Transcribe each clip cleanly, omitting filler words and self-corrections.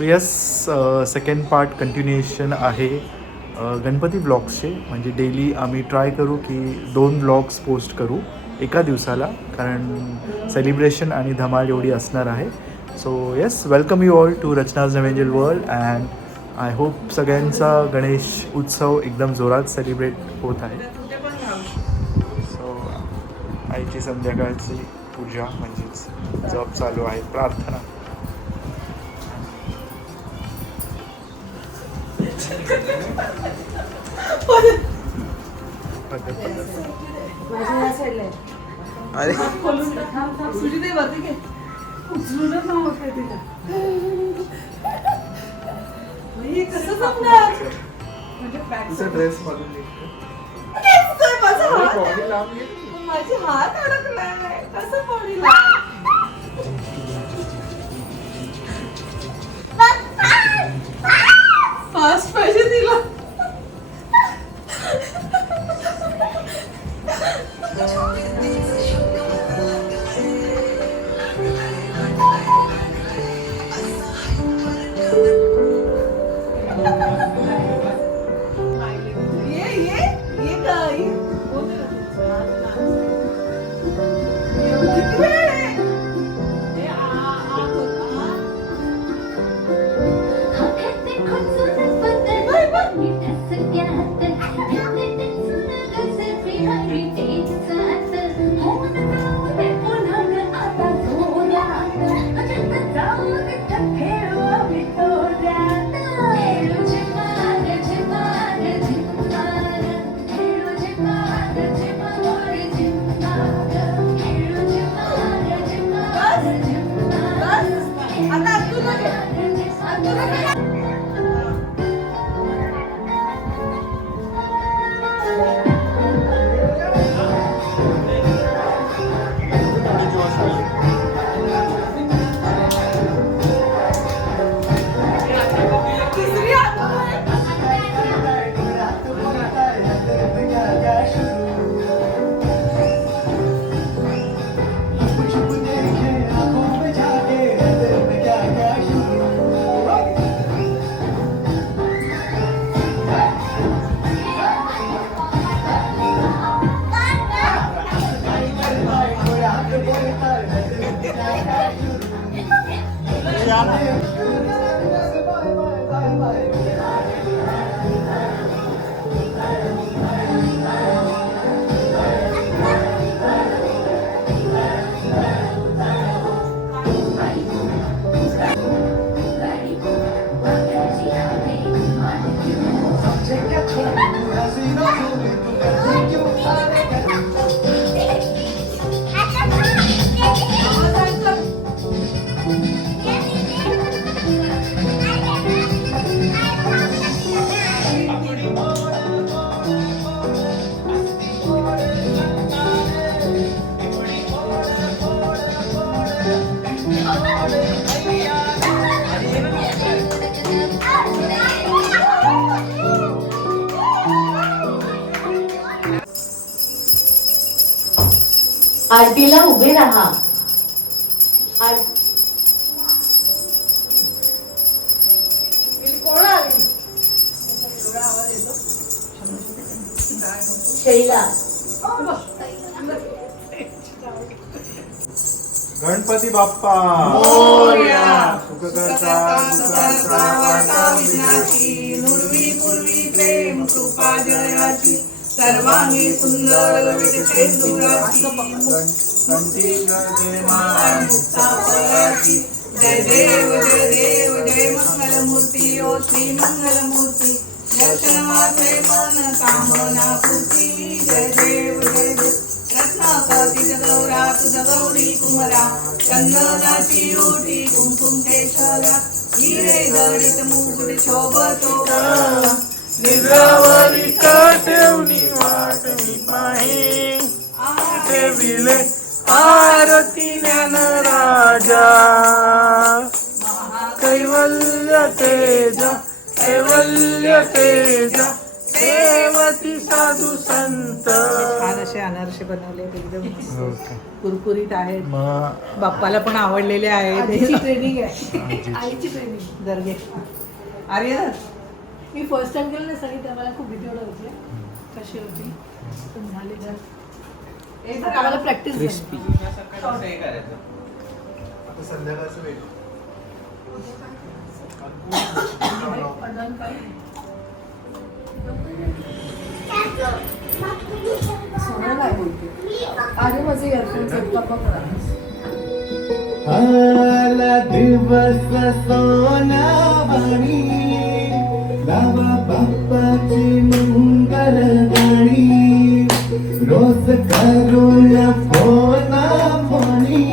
So yes, second part continuation आहे गणपती ब्लॉग्सचे. म्हणजे daily आम्ही ट्राय करू की 2 ब्लॉग्स पोस्ट करू एका दिवसाला, कारण सेलिब्रेशन आणि धमाल एवढी असणार आहे. So yes, welcome you all to Rachana's नवेंजल वर्ल्ड अँड आय होप सगळ्यांचा गणेश उत्सव एकदम जोरात सेलिब्रेट होत आहे. सो आईची संध्याकाळची पूजा म्हणजेच जप चालू आहे, प्रार्थना. अरे ड्रेस मधून माझी हात अडकलाय कसं पडला. फास्ट पैसे दिला. आरतीला उभे राहा. शैला गणपती बाप्पा मोरया. सुखकर्ता नुर्वी पूर्वी प्रेम कृपा जयाची सर्वांगी सुंदर जय देव जय देव जय मंगलमूर्ती ओ श्री मंगलमूर्ती दर्शन मात्रे मन कामना पूर्ती. जय देव जय देव रत्नाकती गौरा तुझ गौरी कुमरा चंदनाची ओटी कुंकुम केशरा हिरे जडित मुकुट शोभतो निद्रावरी ठेवणी वाट मी पाहे ठेविले आरती ज्ञान राजा कैवल्य तेज सेवती साधू संत. छान असे अनारसे बनवले आहेत, एकदम मस्त. हो का? कुरकुरीत आहेत, मग बाप्पाला पण आवडलेले आहेत. ट्रेनिंग आहे आजी. आईची ट्रेनिंग. दर्गे अरे मी फर्स्ट टाइम केलं ना सांगितलं मला खूप भीती वाटत होती कशी होती पण झाले तर आता मला प्रॅक्टिस क्रिस्पी. आता संध्याकाळचं वेळ. अरे माझे इयरफोन्स आला दिवस सोनावाणी बाबा बाप्पाची मंगल गाणी रोज करून फोना फोनी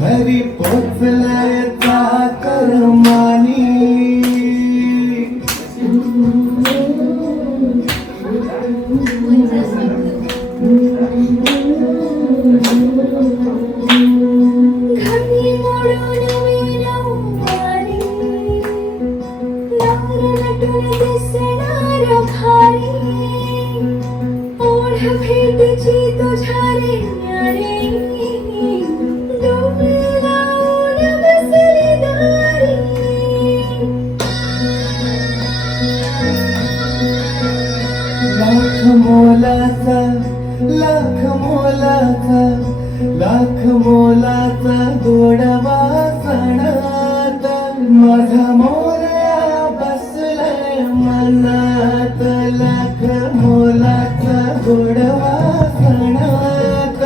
घरी पोचलाय चाकर मानी. लाख मोलाचा गोडवा सणात माझा मोरया बसलाय मनात. लाख मोलाचा गोडवा सणात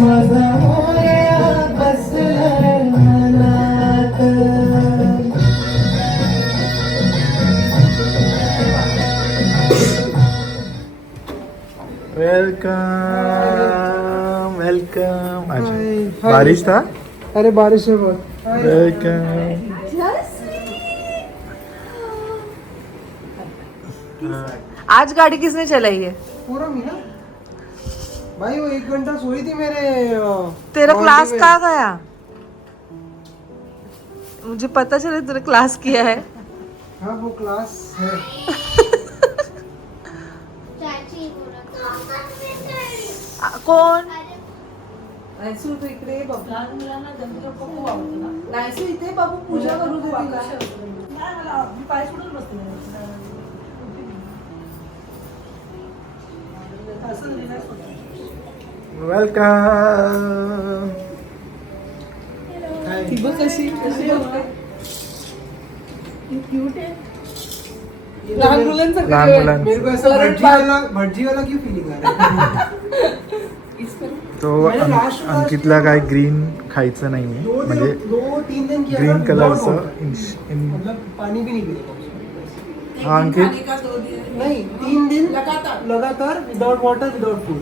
माझा मोरया बसलाय मनात. Welcome welcome. बारिश था. अरे बारिश है बहुत. वेलकम. आज गाड़ी किसने चलाई है? पूरा मीना भाई वो 1 घंटा सोई थी मेरे. तेरा बॉडी क्लास में. कहाँ गया? मुझे पता चला तेरा क्लास किया है. हाँ वो क्लास है. कौन? नायसू तू इकडे ये बाबू. लहान मुलांना गणपती बाप्पा खूप आवडतो ना. नायसू इथे बाबू पूजा करू दे तिला. नाही मला मी पाय सोडून बसते. असं रिलॅक्स होतं. वेलकम. ती बघ कशी कशी बघते. क्यूट आहे. लहान मुलांसारखं लहान जेवण. मुलांचं. मेरे को ऐसा भटजी वाला क्यों फीलिंग आ रहा है. तो अंकितला काय ग्रीन खायचं नाहीये म्हणजे 2-3 दिन किया ग्रीन था, कलरचं without water. मतलब पानी भी नहीं पीता. हा अंकित खाने का 2 दिन नहीं 3 दिन लगातार विदाउट वाटर विदाउट फूड.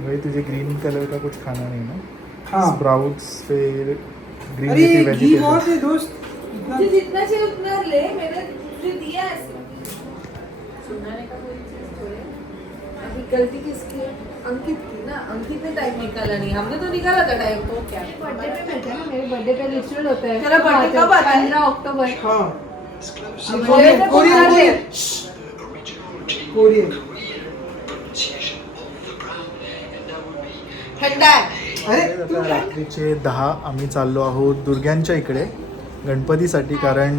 भाई तुझे ग्रीन कलर का कुछ खाना नहीं ना. हाँ. स्प्राउट्स फिर ग्रीन अरे लीफी घी वेजिटेबल. बहुत है दोस्त. इतना मुझे जितना चाहिए उतना ले. मैंने तुझे दिया है. सुनाने का कोई चीज तो है. अभी गलती किसकी है? अंकित की ना. अंकित ने टाइम निकाला नहीं. हमने तो निकाला था टाइम. तो क्या बर्थडे पे मिलते हैं ना. मेरे बर्थडे पे रिचुअल होता है. तेरा बर्थडे कब आता है? 15 अक्टूबर. हाँ. Korean Korean Korean. ठंडा है. अरे आता रात्रीचे 10 आम्ही चाललो आहोत दुर्ग्यांच्या इकडे गणपतीसाठी कारण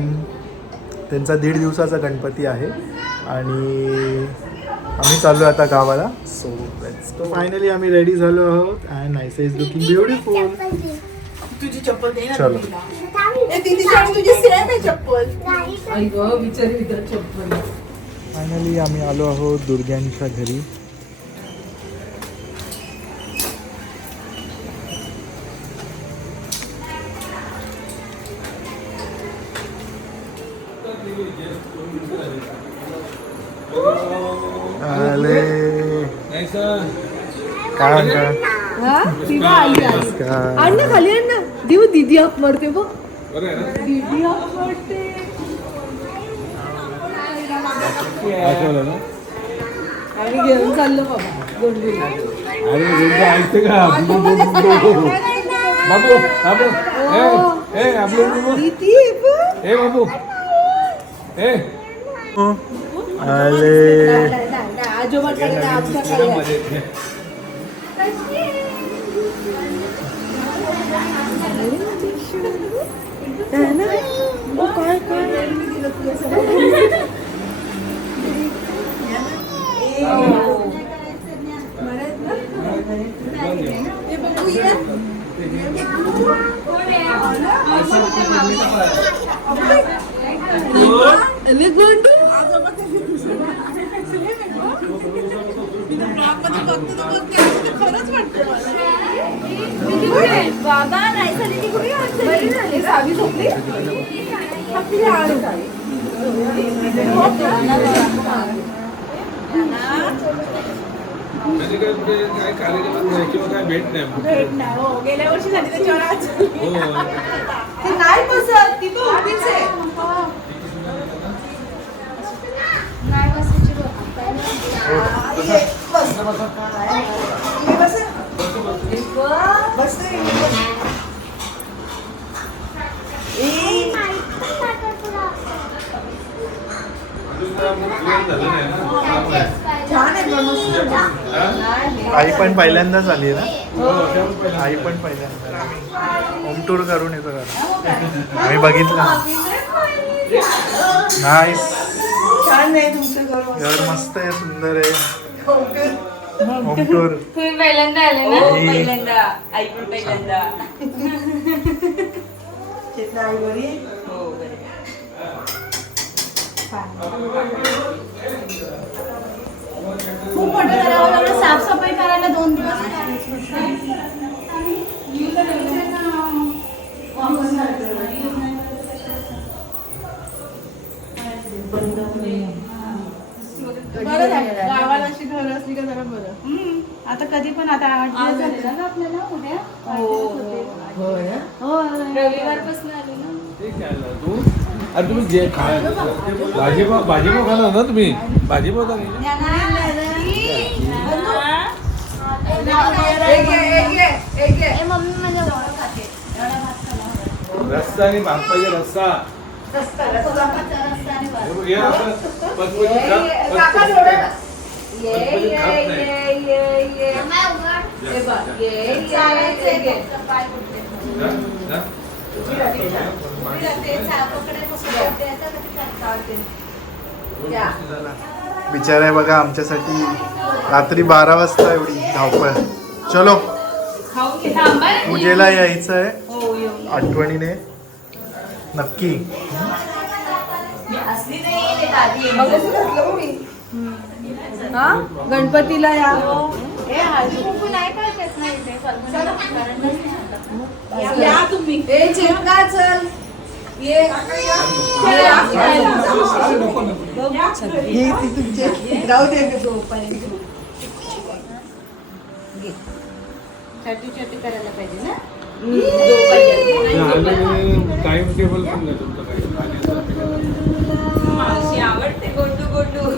त्यांचा 1.5 दिवसाचा गणपती आहे आणि आम्ही चाललो आता गावाला. So let's go. फायनली आम्ही रेडी झालो आहोत and Naysa is looking beautiful. तुझी चप्पल दे ना. चलो. ए दीदीची आणि तुझी सेम आहे चप्पल. आई गं बिचारी विचार चप्पल. फायनली आम्ही आलो आहोत दुर्ग्यांच्या घरी. आले काय म्हणता. हा दिवा आली आली. नमस्कार. आण ना खाली आण ना. दिव दीदी हाक मारते बघ. दीदी हाक मारते. आम्ही घेऊन चाललो बाबा गोंडीला. बाबू बाबू दीदी बघ. आले आजोबाकडे आमच्याकडे बाबा नाही झाली ती कुठे बरी झाली सावी झोपली काय कार्यक्रम नाही किंवा काय भेट नाही भेट नाही हो गेल्या वर्षी झाली त्याच्यावर आज हो ती नाही बसत ती तो उभीच आहे नाही बसायची छान आहे आई पण पहिल्यांदाच आली आहे ना आई पण पहिल्यांदा होम टूर करून येतो घरा आम्ही बघितलं नाईस छान आहे तुमचं घर घर मस्त आहे सुंदर आहे होम टूर तुम्ही पहिल्यांदा आले ना मी- पहिल्यांदा आई पण पहिल्यांदा चेतना आई बरी हो बरं खूप मोठं करावं लागलं साफसफाई करायला 2 दिवस बरं झालं गावाला अशी घर असली का जरा बरं आता कधी पण आता 8 दिवस झाले ना आपल्याला उद्या हो रविवारपासून आले ना तू अरे तुम्ही जे भाजीपाव खाला ना तुम्ही भाजीपाव खाली मम्मी माझ्या वडा खाते रस्सा आणि भात पाहिजे रस्सा हे असं पचपचीत काका पचपचीत जोडा खात- ना. पचपचीत खात नाही. हे बघ, ये. जा, जा. या. बिचारा आहे बघा आमच्यासाठी रात्री 12 वाजता एवढी धावपळ चलो खाऊन घे थांबा रे. पूजेला यायचं आहे हो येऊ आठवणीने नक्की असली नाही दादी मग कसं घातलं मग मी? हा गणपतीला या नाही करत ना इथे या तुम्ही ए चेतना चल ये ये ती तुमचे राहू दे ग जोपर्यंत चटी चटी करायला पाहिजे ना टाइम टेबल पण नाही तुमचं काही मावशी आवडते गोंडू गोंडू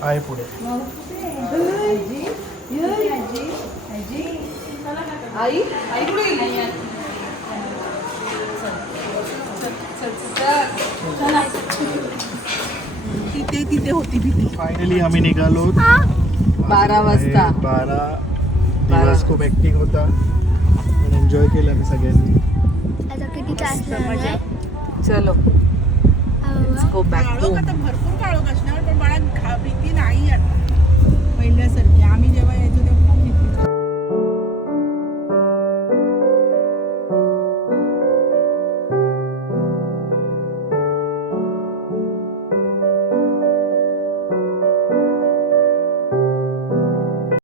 आहे पुढे आई आई कुठे गेली तिथे तिथे होती भीती फायनली आम्ही निघालो 12 वाजता 12 दिवस खूप ऍक्टिंग होता पण एन्जॉय केलं आम्ही सगळ्यांनी आता किती तास लागले चलो गो बॅक काळोख आता भरपूर काळोख असणार पण मला भीती नाही आता पहिल्यासारखी आम्ही जेव्हा